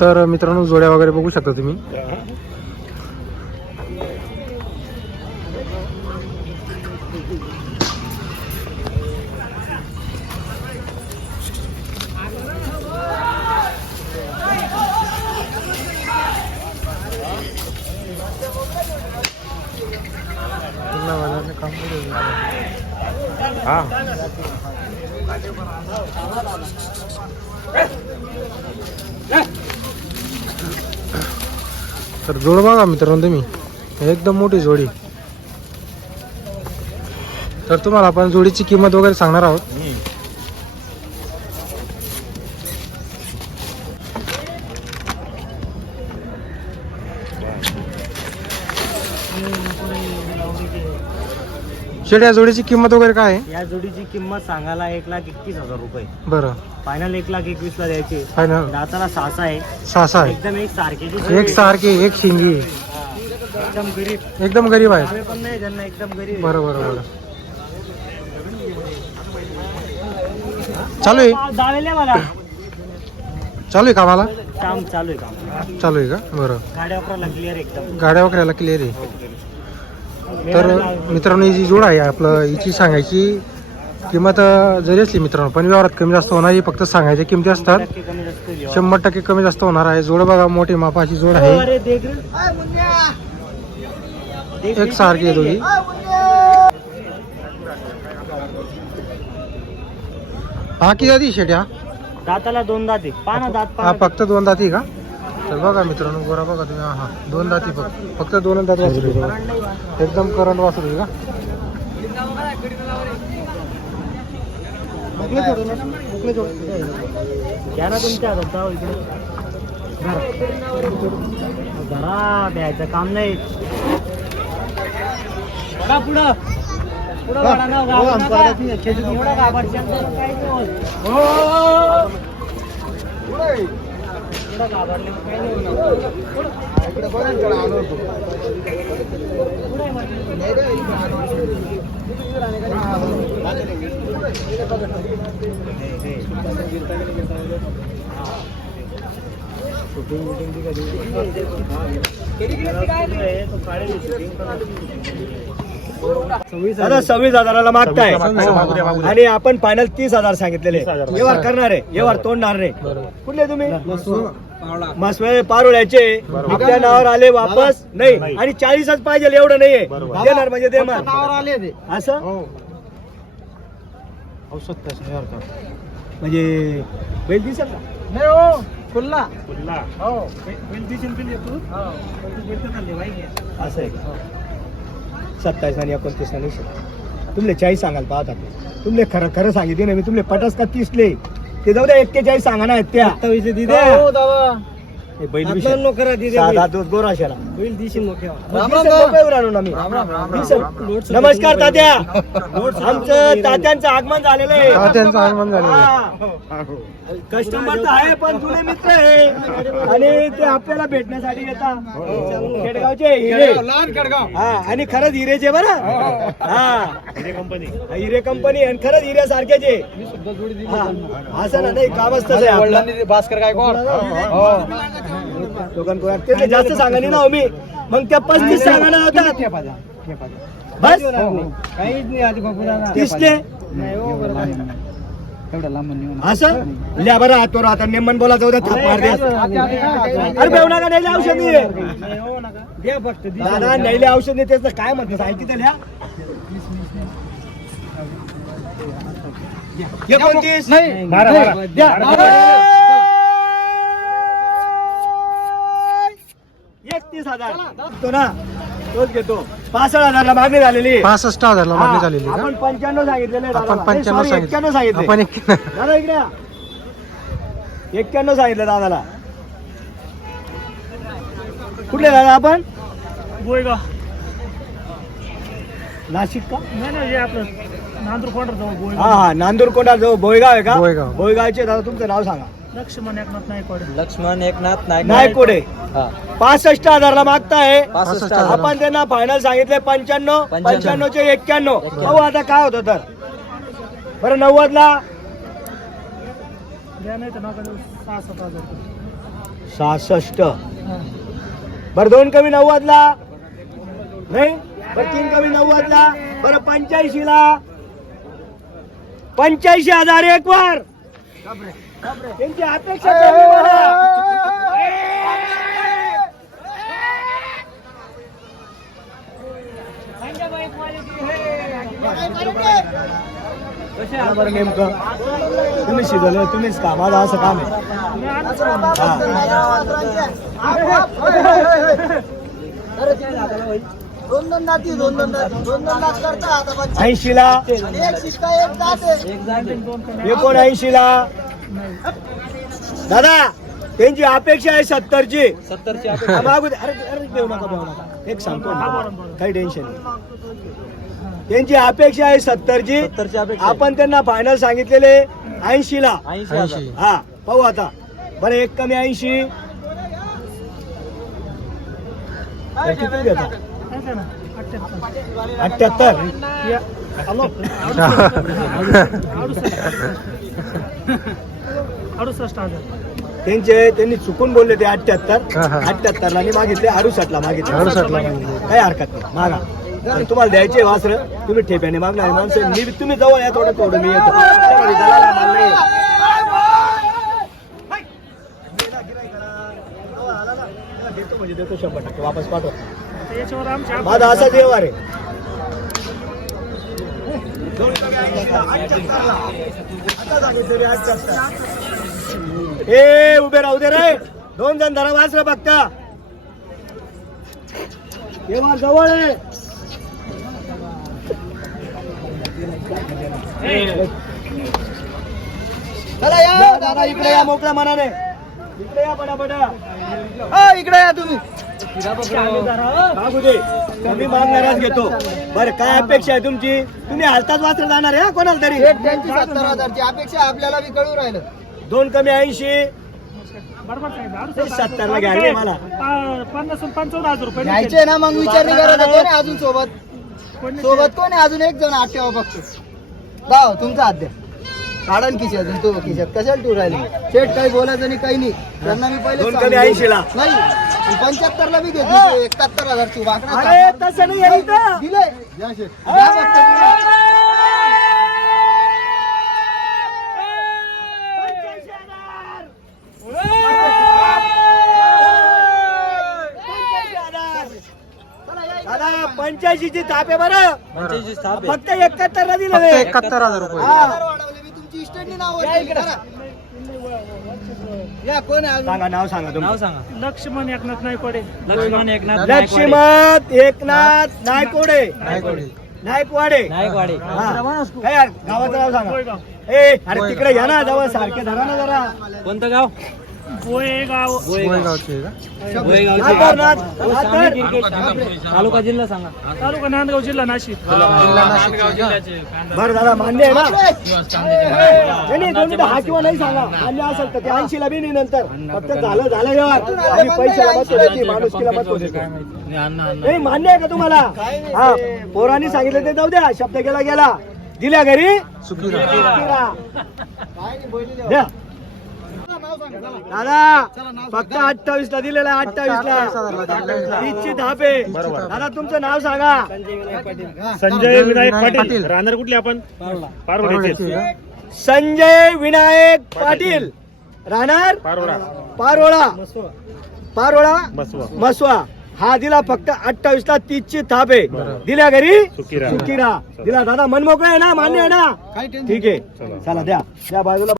तर मित्रांनो जोड्या वगैरे बघू शकता तुम्ही. हा. तर जोड बघा मित्रांनो तुम्ही. एकदम मोठी जोडी. तर तुम्हाला आपण जोडीची किंमत वगैरे सांगणार आहोत. शेड या जोडीची किंमत वगैरे काय आहे? या जोडीची किंमत सांगायला एक लाख एकतीस हजार रुपये. बरं. फायनल एक लाख एकवीस ला द्यायचे. फायनल दाताला सासा आहे. सहा सहा आहे. एकदम एक सारखीची एक सारखी एक शिंगी. एकदम गरीब. एकदम गरीब आहे. आम्ही पण नाही त्यांना एकदम गरीब. आहे. बरं बरं बरं. चालू आहे? दावेले मला. चालू आहे कामाला? काम चालू आहे काम. चालू आहे का? बरं. गाड्या वापरायला क्लिअर एकदम. गाड्या वगैरेला क्लिअर आहे. तर मित्रांनो ही जी जोड आहे आपलं हिची सांगायची किंमत जरी असली मित्रांनो पण व्यवहारात कमी जास्त होणार ही फक्त सांगायच्या किमती असतात. शंभर टक्के कमी जास्त होणार आहे. जोड बघा मोठी मापाची जोड आहे. एक. सारखी आहे दोघी. हा किती शेट्या? दाताला दोन दाते हा फक्त दोन दाती का? तर बघा मित्रांनो गोरा बघा तुम्ही. हा हा दोन दाती फक्त. फक्त दोन दाती वासरू. एकदम करंट वासरू का? घरा. द्यायचं काम नाही. पुढं. पुढं बघा ना, घाबरू नका. एवढं घाबरशाल तर काही नाही होत. एवढं घाबरले तर काही सव्वीस हजाराला मागताय. आणि आपण फायनल तीस हजार सांगितलेले. व्यवहार करणार आहे. व्यवहार तोडणार नाही. कुठले तुम्ही? मसवे पारोळ्याचे आपल्या नावावर आले वापस? नाही. आणि चाळीसच पाहिजे एवढं नाहीये. देणार म्हणजे दे मग. असं? म्हणजे बैल दिसेल का? नाही हो खुल्ला. असं आहे का? सत्तावीस आणि एकोणतीस आणि तुमले चाळीस सांगाल पाहत आपण तुमले खरं खरं सांगितले ना मी तुमले पटास का तीसले? ते जाऊ द्या एक्केचाळीस सांगा ना त्या. हे बैल. साधा दूध गोराशाला. मोकळ्यावर आणू ना मी. दिसेल. नमस्कार तात्या. आमचं तात्यांचं आगमन झालेलं आहे. तात्यांचं आगमन झालेलं आहे. हा. कस्टमर तर आहे पण जुने मित्र आहे. आणि ते आपल्याला भेटण्यासाठी येतात खेडगावचे हिरे. हा आणि खरंच हिरेचे बरं. हा हिरे कंपनी आणि खरंच हिऱ्यासारखेचे हा. असं ना नाही कामच तसं आहे आपलं. भास्कर काय कोण दोघांकडून ते जास्त सांगा नाही ना हो मी मग त्या पस्तीस सांगायला होतात बस काहीच नाही आधी तीसले असं लिया बरं हातवर आता नेमन बोला जाऊ द्या थाप मार दे अरे बेवना का नाही औषध नाही दादा नाही औषध नाही त्याचं काय म्हणतो ऐकते लिहा एकोणतीस बारा, एकतीस हजार. तो ना तोच घेतो. पासष्ट हजारला मागणी झालेली. पासष्ट हजारला मागणी झालेली आपण पंच्याण्णव सांगितलेले आपण पंच्याण्णव एक्क्याण्णव सांगितलं. सांगितले. आपण एक दादा इकडे या. एक्क्याण्णव सांगितलं दादाला. कुठले दादा आपण? गोयगाव नाशिक का? नाही नाही हे आपलं नांदूर हा गोयगाव हा नांदूर कोंडा जो बोयगाव आहे का? बोयगाव. बोयगावचे दादा तुमचं नाव सांगा. लक्ष्मण एकनाथ नायकवाडे. लक्ष्मण एकनाथ नाईक नायकोडे पासष्ट हजारला मागताय. पासष्ट हजार आपण त्यांना फायनल सांगितले पंच्याण्णव. पंच्याण्णव. चे एक्क्याण्णव. भाऊ आता काय होतं तर? बरं नव्वद ला द्या नाही तर नका देऊ. सहा सात हजार सहासष्ट. बरं दोन कमी नव्वदला? नाही? बरं तीन कमी नव्वदला? बरं पंच्याऐंशी ला पंच्याऐंशी हजार एक वर. त्यांची अपेक्षा कमी बरं. हा, बरं नेमकं? तुम्ही शिकवलं तुम्हीच का? माझं असं काम आहे. दोन दोन नाती दोन दोन नाती दोन दोन लाख करता आता पण ऐंशी ला एक शिक्का एक दात आहे एकोणऐंशी ला दादा त्यांची अपेक्षा आहे सत्तरची. सत्तरची मागू दे. अरे अरे देऊ नका देऊ नका. एक सांगतो. काही टेन्शन नाही. त्यांची अपेक्षा आहे सत्तरची. सत्तरची अपेक्षा आपण त्यांना फायनल सांगितलेले ऐंशी ला ऐंशी हजार ऐंशी. हा पाहू आता. बरं एक कमी ऐंशी? अठ्ठ्याहत्तर अडुसष्ट हजार. त्यांचे त्यांनी चुकून बोलले ते अठ्ठ्याहत्तर हा, हा. अठ्ठ्याहत्तर ला आणि मागितले अडुसष्टला मागितले. अडुसष्टला मागितले. काही हरकत नाही. मागा. आणि तुम्हाला द्यायचे वासर तुम्ही ठेप्याने मागणार माणसं मी तुम्ही जवळ या थोडं थोडं मी येतो. त्यामध्ये दलाला माल नाही. देतो म्हणजे देतो शंभर टक्के वापस पाठव याच्यावर आमच्या माझा असाच व्यवहार आहे ए उभे राहू दे रे. दोन जण धरा वाचलं बघता. व्यवहार जवळ आहे चला या दादा इकडे या मोकळ्या मनाने. इकडे या पटापटा. हो, इकडे या तुम्ही. मागू दे कमी मागणाऱ्याच घेतो. बरं काय अपेक्षा आहे तुमची? तुम्ही हालताच वाचलं जाणार आहे हा कोणाला तरी? त्यांची सत्तर हजारची अपेक्षा आपल्याला बी कळू राहिलं. दोन कमी ऐंशी. बरोबर सत्तर ला घ्यायला मला. पन्नास पंचावन्न हजार रुपये घ्यायचे ना मग विचारणी करायला कोण आहे अजून सोबत? सोबत कोण आहे? अजून एक जण आठ ठेवा बघतो. गाव तुमचा अध्याय काढन खिशात तू कशाला टूर राहिली? शेठ काही बोलायचं नाही काही नाही. त्यांना मी पहिले दोन कमी 80 ला. नाही पंच्याहत्तर ला बी घेतली एकाहत्तर हजार तू अरे तसं नाही. दिले द्या शेठ. द्या फक्त. दादा पंच्याऐंशी ची ताप आहे बरं. फक्त एकाहत्तर ला दिलं रे. एकाहत्तर हजार रुपये. हजार वाढवले मी तुमची इस्टेटनी नाव या इकडं. या कोण आहे अजून? सांगा नाव सांगा नाव तुम्ही सांगा. लक्ष्मण एकनाथ नाही पडे लक्ष्मण एकनाथ नायकवाडे. लक्ष्मत एकनाथ नायकोडे नायकवाडी. नायकवाडे. नायकवाडे. हा. काय यार गावाचं नाव सांगा. ए अरे तिकडे घ्या ना जवळ सारखे धरा ना जरा. कोणतं गाव? का. तालुका जिल्हा सांगा. तालुका नांदगाव जिल्हा नाशिक? बरं दादा मान्य आहे ना? नाही, नाही दोन मिनिटं हा किंवा नाही सांगा. मान्य असेल तर ते ऐंशी ला बी नाही नंतर. फक्त झालं झालं व्यवहार आम्ही पैशाला महत्त्व देते माणुसकीला महत्त्व देतो नाही मान्य आहे का तुम्हाला? हा पोरांनी सांगितलं ते जाऊ द्या. शब्द गेला गेला. दिल्या घरी? सुखी राहा. द्या. दादा फक्त अठ्ठावीस ला दिलेला आहे अठ्ठावीस ला तीसची धाप. आहे दादा तुमचं नाव सांगा. संजय विनायक पाटील. राहणार कुठली आपण? परवड्याची आहे संजय विनायक पाटील. राहणार? पारोडा पारोळा पारोळा बसवा मसवा. हा दिला फक्त अठ्ठावीस ला तीस ची थाप आहे दिल्या घरी? सुकिरा. सुकिरा. दिला. दादा मनमोकळं आहे ना? मान्य आहे ना? ठीक आहे. चला द्या. त्या बाजूला